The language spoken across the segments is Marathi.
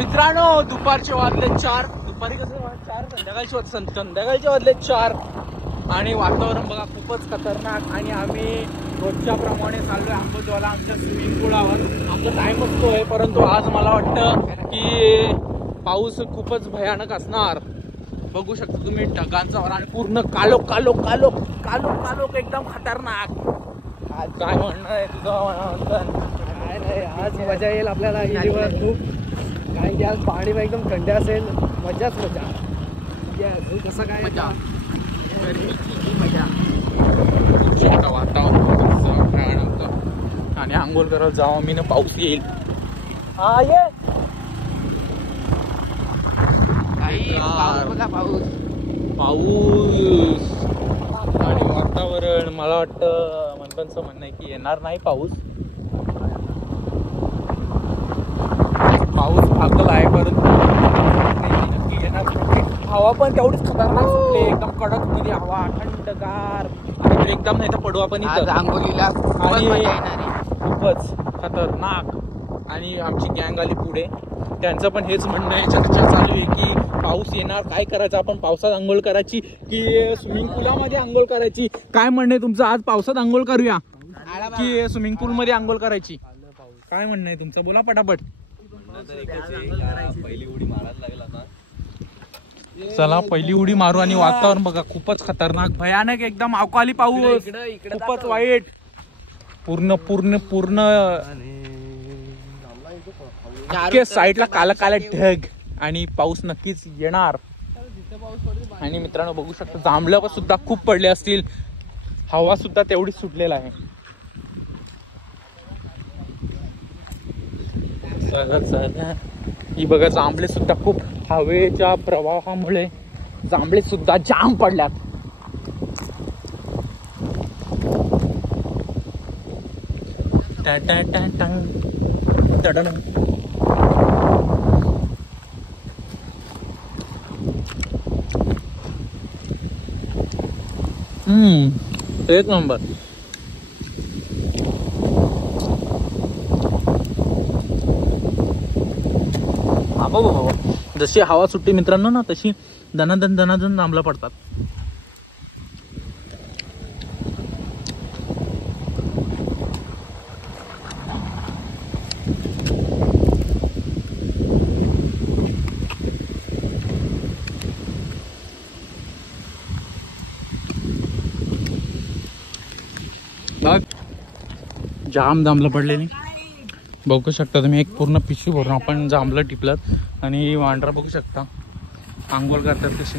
मित्रांनो दुपारचे वाजले 4. दुपारी कसं 4 संध्याकाळचे वाजले 4 आणि वातावरण बघा खूपच खतरनाक. आणि आम्ही रोजच्या प्रमाणे चाललोय आंबोजवाला आमच्या स्विमिंग पूलावर. आमचा टाइम असतोय, परंतु आज मला वाटतं की पाऊस खूपच भयानक असणार. बघू शकता तुम्ही ढगांचा आणि पूर्ण कालोख कालोख कालोख कालोख कालोख एकदम खतरनाक. आज काय म्हणणं आहे तुझं? काय नाही, आज मजा येईल आपल्याला हिरीवर खूप. काय की आज पाणी एकदम थंड असेल, मजाच मजा. कसं काय मजा वातावरण आणि आंघोळ करायला जावं मी ना. पाऊस येईल. हा ये पाऊस पाऊस आणि वातावरण. मला वाटतं मनपनचं म्हणणं आहे की येणार नाही पाऊस. पाऊस भागला आहे परंतु नक्की येणार. हवा पण तेवढीच खतरनाक सुटली, एकदम कडक मध्ये हवा, थंडगार एकदम. नाही तर पडवा पण आंघोळीला खूपच खतरनाक. आणि आमची गँग आली पुढे, त्यांचं पण हेच म्हणणं आहे, चर्चा चालू आहे की पाऊस येणार, काय करायचं आपण? पावसात आंघोळ करायची की स्विमिंग पूलामध्ये आंघोळ करायची? काय म्हणणं आहे तुमचं? आज पावसात आंघोळ करूया की स्विमिंग पूल मध्ये आंघोळ करायची? काय म्हणणं आहे तुमचं? बोला पटापट. पहिली उडी मारायला लागला ना. चला पहिली उडी मारू. आणि वातावरण बघा खूपच खतरनाक भयानक एकदम. अवकाळी पाऊस खूपच वाईट. पूर्ण पूर्ण पूर्ण साईडला काला काला ढग आणि पाऊस नक्कीच येणार. आणि मित्रांनो बघू शकता जांभळं सुद्धा खूप पडले असतील. हवा सुद्धा तेवढीच सुटलेला आहे. ही बघा जांभळे सुद्धा खूप हवेच्या प्रवाहामुळे जांभळे सुद्धा जाम पडल्यात. एक नंबर. जशी हवा सुट्टी मित्रांनो ना, तशी दनादन दनादन जांभळं पडतात. जाम जांभळं पडलेली बघू शकता तुम्ही. एक पूर्ण पिशवी भरून आपण जांभळं टिपलत. आणि वांढरा बघू शकता आंघोळ करतात कशी.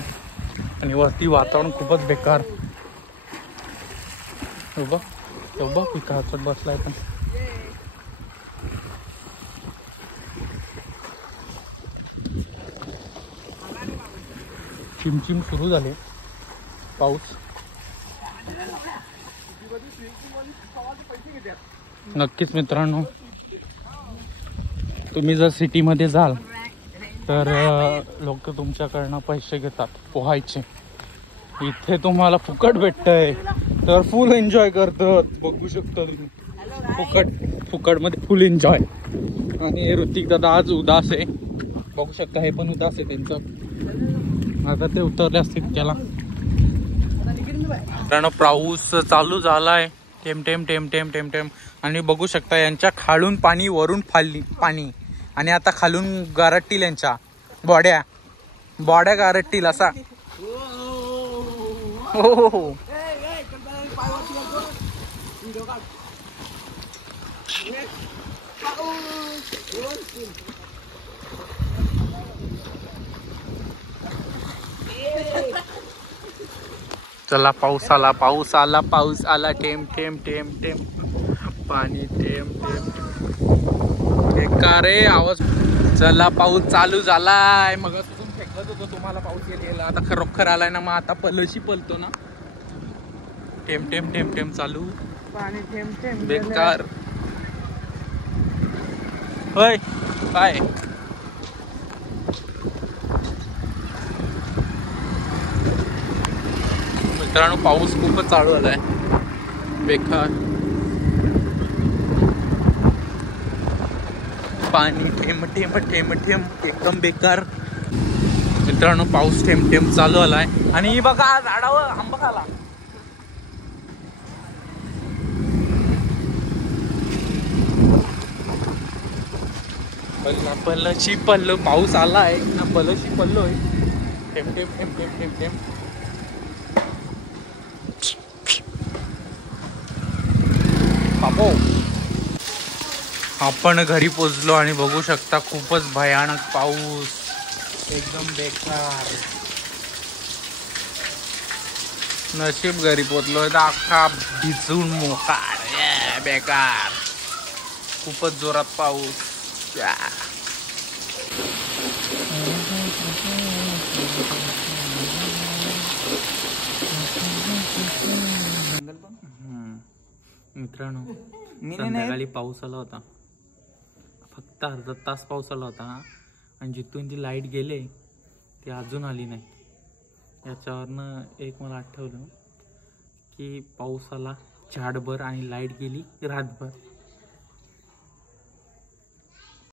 आणि वरती वातावरण खूपच बेकार. उभा पिकाच बसलाय. पण चिमचिम सुरू झाले पाऊस. नक्कीच मित्रांनो, तुम्ही जर सिटीमध्ये जाल तर लोक तुमच्याकडनं पैसे घेतात पोहायचे. इथे तुम्हाला फुकट भेटतंय तर फुल एन्जॉय करतात. बघू शकता तुम्ही फुकटमध्ये फुल एन्जॉय. आणि ऋतिक दादा आज उदास आहे, बघू शकता. हे पण उदास आहे त्यांचं. आता ते उतरले असतील त्याला. मित्रांनो पाऊस चालू झालाय. टेम टेम टेम टेम टेम टेम. आणि बघू शकता यांच्या खालून पाणी, वरून फालली पाणी. आणि आता खालून गारटतील यांच्या बॉड्या गारटतील असा. हो चला पाऊस आला पाऊस आला पाऊस आला. टेम टेम टेम टेम पाणी टेम टेम. बेकार रे आवाज. चला पाऊस चालू झालाय. मग तुम्ही फेकत होतो तुम्हाला पाऊस गेला, आता खरोखर आलाय ना. मग आता पलशी पलतो ना. टेम टेम टेम टेम चालू. पाणी थेंब थेंब बेकार. होय काय मित्रांनो पाऊस खूपच चालू झालाय बेकार. पाणी ठेम ठेम ठेम ठेम एकदम बेकार. मित्रांनो पाऊस ठेम ठेम चालू आलाय आणि बघा झाडावर आंबा खाला. पल्लशी पल्ल पाऊस आलाय ना पल्लशी पल्लोय. ठेम ठेम ठेम ठेम ठेम ठेम. बाबो आपण घरी पोचलो आणि बघू शकता खूपच भयानक पाऊस एकदम बेकार. नशीब घरी पोचलो तर अख्खा भिजून मोकार बेकार. खूपच जोरात पाऊस. मित्रांनो संध्याकाळी पाऊस आला होता. फक्त अर्धा तास पाऊस आला होता आणि जिथून ती लाईट गेले ती अजून आली नाही. याच्यावरनं एक मला आठवलं की पाऊस आला झाडभर आणि लाईट गेली रातभर.